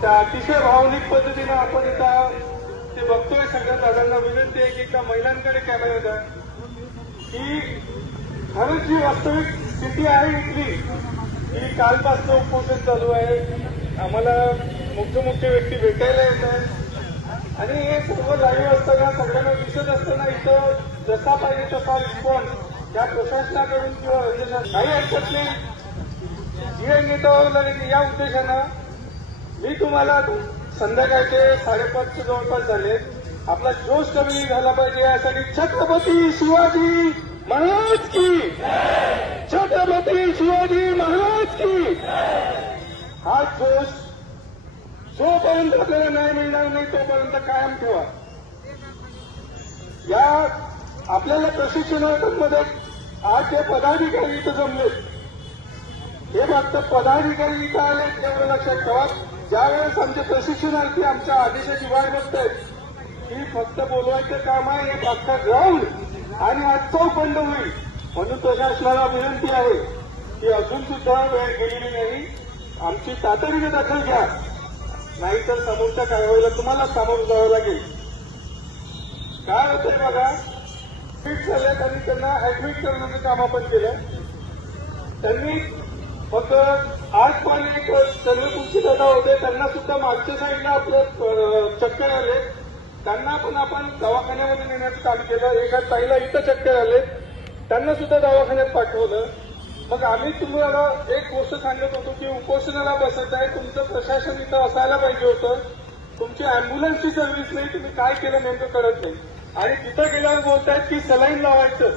त्या अतिशय भावनिक पद्धतीनं आपण इथं ते बघतोय. सगळ्या दादांना विनंती आहे की एका महिलांकडे कॅमेरा द्या. ही खरंच जी वास्तविक स्थिती आहे इथली. ही कालपासून उपोषण चालू आहे. आम्हाला मुख्य मुख्य व्यक्ती भेटायला येत आहेत आणि हे सर्व लाईव्ह असताना सगळ्यांना दिसत असताना इथं जसा पाहिजे तसा रिस्पॉन्स या प्रशासनाकडून किंवा काही हरकत नाही. जे लागेल या उद्देशानं मी तुम्हाला संध्याकाळचे साडेपाचचे जवळपास झाले. आपला जोश कमी झाला पाहिजे यासाठी छत्रपती शिवाजी महाराज की छत्रपती शिवाजी महाराज की हा जोश जोपर्यंत आपल्याला न्याय मिळणार नाही तोपर्यंत कायम ठेवा. या आपल्याला प्रशिक्षणामध्ये आज जे पदाधिकारी इथं जमलेत. हे फक्त पदाधिकारी इथं आले तेवढं लक्षात ठेवा. ज्यावेळेस आमचे प्रशिक्षणार्थी आमच्या आदेशाची वाट बघतायत ही फक्त बोलवायचं काम आहे हे अख्खा ग्राउंड आणि आज चौक बंद होईल. म्हणून प्रशासनाला विनंती आहे की अजून सुद्धा वेळ गेलेली नाही. आमची तातडीने दखल घ्या. नाहीतर समोरच्या कारवाईला तुम्हाला सामोरं जावं लागेल. काय होतंय बघा फिट झाल्यात आणि त्यांना ऍडमिट करण्याचं काम आपण केलं. त्यांनी फक्त आज पण एक चंद्रपूरचे दादा होते त्यांना सुद्धा मागच्या साईडला आपलं चक्कर आले त्यांना पण आपण दवाखान्यामध्ये नेण्याचं काम केलं एका ताईला इथं चक्कर आले त्यांना सुद्धा दवाखान्यात पाठवलं मग आम्ही तुम्हाला एक गोष्ट सांगत होतो की उपोषणाला बसत आहे तुमचं प्रशासन इथं असायला पाहिजे होतं तुमची अँब्युलन्सची सर्व्हिस नाही तुम्ही काय केलं नेमकं करत नाही आणि तिथं गेल्यावर बोलतायत की सलाईन लावायचं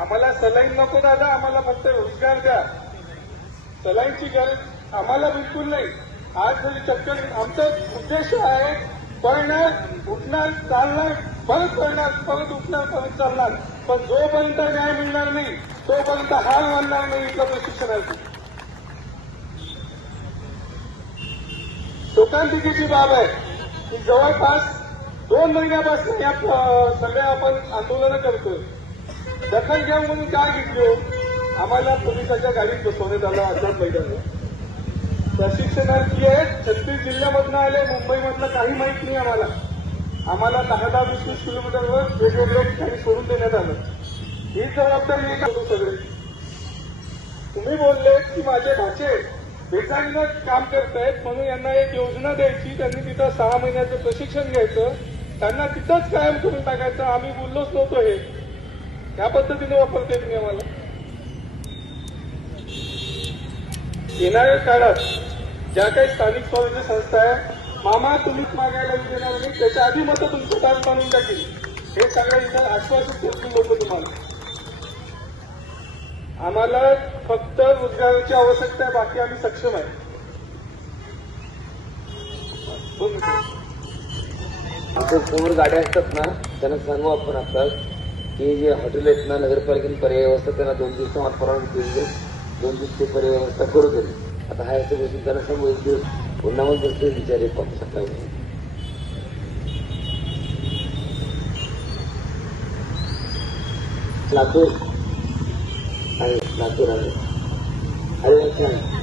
आम्हाला सलाईन नको दादा आम्हाला फक्त रोजगार द्या. सलाईनची गरज आम्हाला बिलकुल नाही. आज म्हणजे जरी चक्कर आमचा उद्देश आहे पळणार उठणार चालणार परत पळणार परत उठणार परत चालणार. पण जोपर्यंत न्याय मिळणार नाही तोपर्यंत हार मानणार नाही इथलं प्रशिक्षणार्थी. शोकांतिकेची बाब आहे. की जवळपास दोन महिन्यापासून या सगळ्या आपण आंदोलनं करतोय. दखल घेऊ म्हणून काय घेतली हो? आम्हाला पोलिसाच्या गाडीत बसवण्यात आलं आझाद मैदानावर प्रशिक्षणार्थी आहेत छत्तीस जिल्ह्यामधनं आले मुंबईमधलं काही माहीत नाही आम्हाला. आम्हाला दहा दहा वीस वीस किलोमीटरवर वेगवेगळ्या ठिकाणी सोडून देण्यात आलं. ही जबाबदारी एक होतो सगळे. तुम्ही बोलले की माझे भाचे बेकारीनं काम करतायत म्हणून यांना एक योजना द्यायची. त्यांनी तिथं सहा महिन्याचं प्रशिक्षण घ्यायचं. त्यांना तिथंच कायम करून टाकायचं. आम्ही बोललोच नव्हतो हे. ह्या पद्धतीने वापरते तुम्ही आम्हाला येणाऱ्या काळात ज्या काही स्थानिक स्वराज्य संस्था आहे मामा तुम्हीच मागायला देणार नाही त्याच्या आधी मत तुमचं तास मानून टाकेल हे सगळं इथं आश्वासित करतील लोक तुम्हाला. आम्हाला फक्त रोजगाराची आवश्यकता आहे बाकी आम्ही सक्षम आहे. आमच्यासमोर गाड्या असतात ना त्यांना सांगू आपण आता की जे हॉटेल आहेत ना नगरपालिकेने पर्याय व्यवस्था त्यांना दोन दिवसात परवानगी दिली दोन दिवस ते पर्याय व्यवस्था करू दिली आता हा असं बसून त्यांना सांगू एक दिवस पुन्हा मग बसते विचार एक पाहू सकाळी. लातूर. आहे लातूर आहे. अरे अच्छा.